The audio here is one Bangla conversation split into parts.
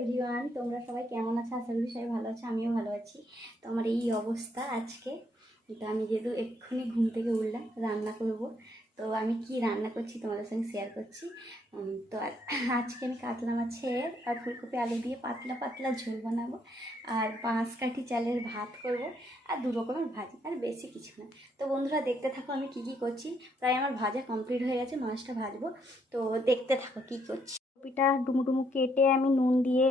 এভরিওয়ান, তোমরা সবাই কেমন আছো? আশা করি সবাই ভালো আছো, আমিও ভালো আছি। তো আমার এই অবস্থা আজকে। তো আমি যেহেতু এক্ষুনি ঘুম থেকে উঠলাম, রান্না করব। তো আমি কি রান্না করছি তোমাদের সঙ্গে শেয়ার করছি। তো আজকে আমি কাতলা মাছের আর ফুলকপি আলু দিয়ে পাতলা পাতলা ঝোল বানাবো, আর বাঁশকাঠি চালের ভাত করব, আর 2 রকমের ভাজি, আর বেশি কিছু না। তো বন্ধুরা দেখতে থাকো আমি কি কি করছি। প্রায় আমার ভাজা কমপ্লিট হয়ে গেছে, মাছটা ভাজবো। তো দেখতে থাকো কি করছি। কপিটা ডুমু ডুমু কেটে আমি নুন দিয়ে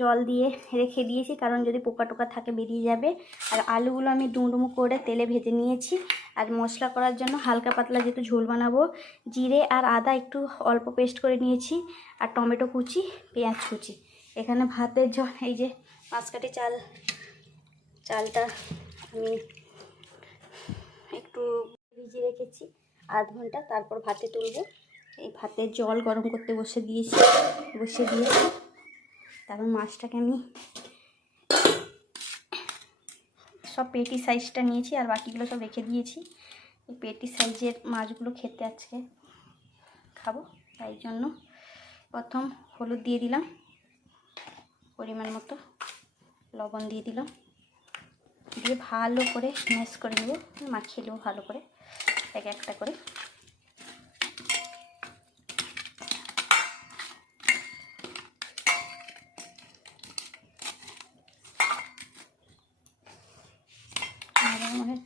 জল দিয়ে রেখে দিয়েছি, কারণ যদি পোকা টোকা থাকে বেরিয়ে যাবে। আর আলুগুলো আমি ডুমু ডুমু করে তেলে ভেজে নিয়েছি। আর মশলা করার জন্য হালকা পাতলা যেহেতু ঝোল বানাবো, জিরে আর আদা একটু অল্প পেস্ট করে নিয়েছি, আর টমেটো কুচি, পেঁয়াজ কুচি। এখানে ভাতের জল, এই যে বাঁশকাঠি চালটা আমি একটু ভিজিয়ে রেখেছি আধ ঘন্টা, তারপর ভাতে তুলবো। এই ভাতের জল গরম করতে বসিয়ে দিয়েছি। তারপর মাছটাকে আমি সব পেটি সাইজটা নিয়েছি, আর বাকিগুলো সব রেখে দিয়েছি। এই পেটি সাইজের মাছগুলো খেতে আজকে খাবো, তাই জন্য প্রথম হলুদ দিয়ে দিলাম, পরিমাণ মতো লবণ দিয়ে দিলাম, দিয়ে ভালো করে ম্যাশ করে নেব, মাখিয়ে নেবো ভালো করে এক একটা করে।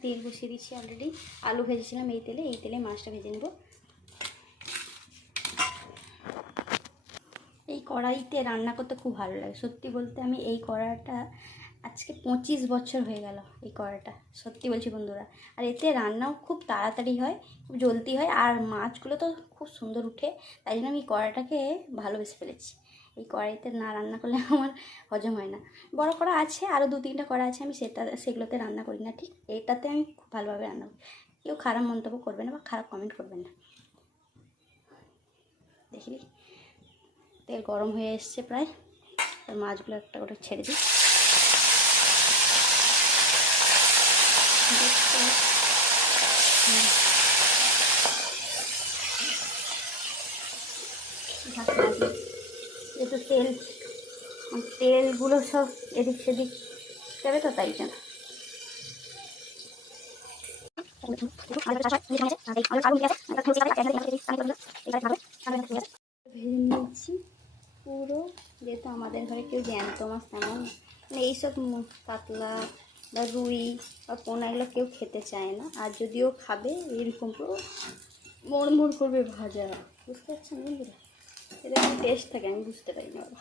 তেল বসিয়ে দিচ্ছি অলরেডি, আলু ভেজেছিলাম এই তেলে মাছটা ভেজে নেব। এই কড়াইতে রান্না করতে খুব ভালো লাগে, সত্যি বলতে। আমি এই কড়াইটা আজকে 25 বছর হয়ে গেল এই কড়াইটা, সত্যি বলছি বন্ধুরা। আর এতে রান্নাও খুব তাড়াতাড়ি হয়, খুব জলদি হয়, আর মাছগুলো তো খুব সুন্দর উঠে। তাই জন্য আমি এই কড়াইটাকে ভালোবেসে ফেলেছি। এই কড়াইতে না রান্না করলে আমার হজম হয় না। বড় কড়া আছে, আরও 2-3টা কড়া আছে, আমি সেগুলোতে রান্না করি না, ঠিক এইটাতে আমি খুব ভালোভাবে রান্না করি। কেউ খারাপ মন্তব্য করবে না বা খারাপ কমেন্ট করবেন না। দেখি তেল গরম হয়ে এসছে প্রায়, আর মাছগুলো একটা করে ছেড়ে দিই। যেহেতু তেলগুলো সব এদিক সেদিক যাবে, তো তাই জন্য ভেজে নিয়েছি পুরো। যেহেতু আমাদের ঘরে কেউ জ্যান্ত মাছ তেমন, মানে এইসব কাতলা বা রুই বা পোনা এগুলো কেউ খেতে চায় না। আর যদিও খাবে, এরকম পুরো মোড় করবে ভাজা, বুঝতে পারছেন বন্ধুরা? এটা টেস্ট থাকে আমি বুঝতে পারি না বাবা।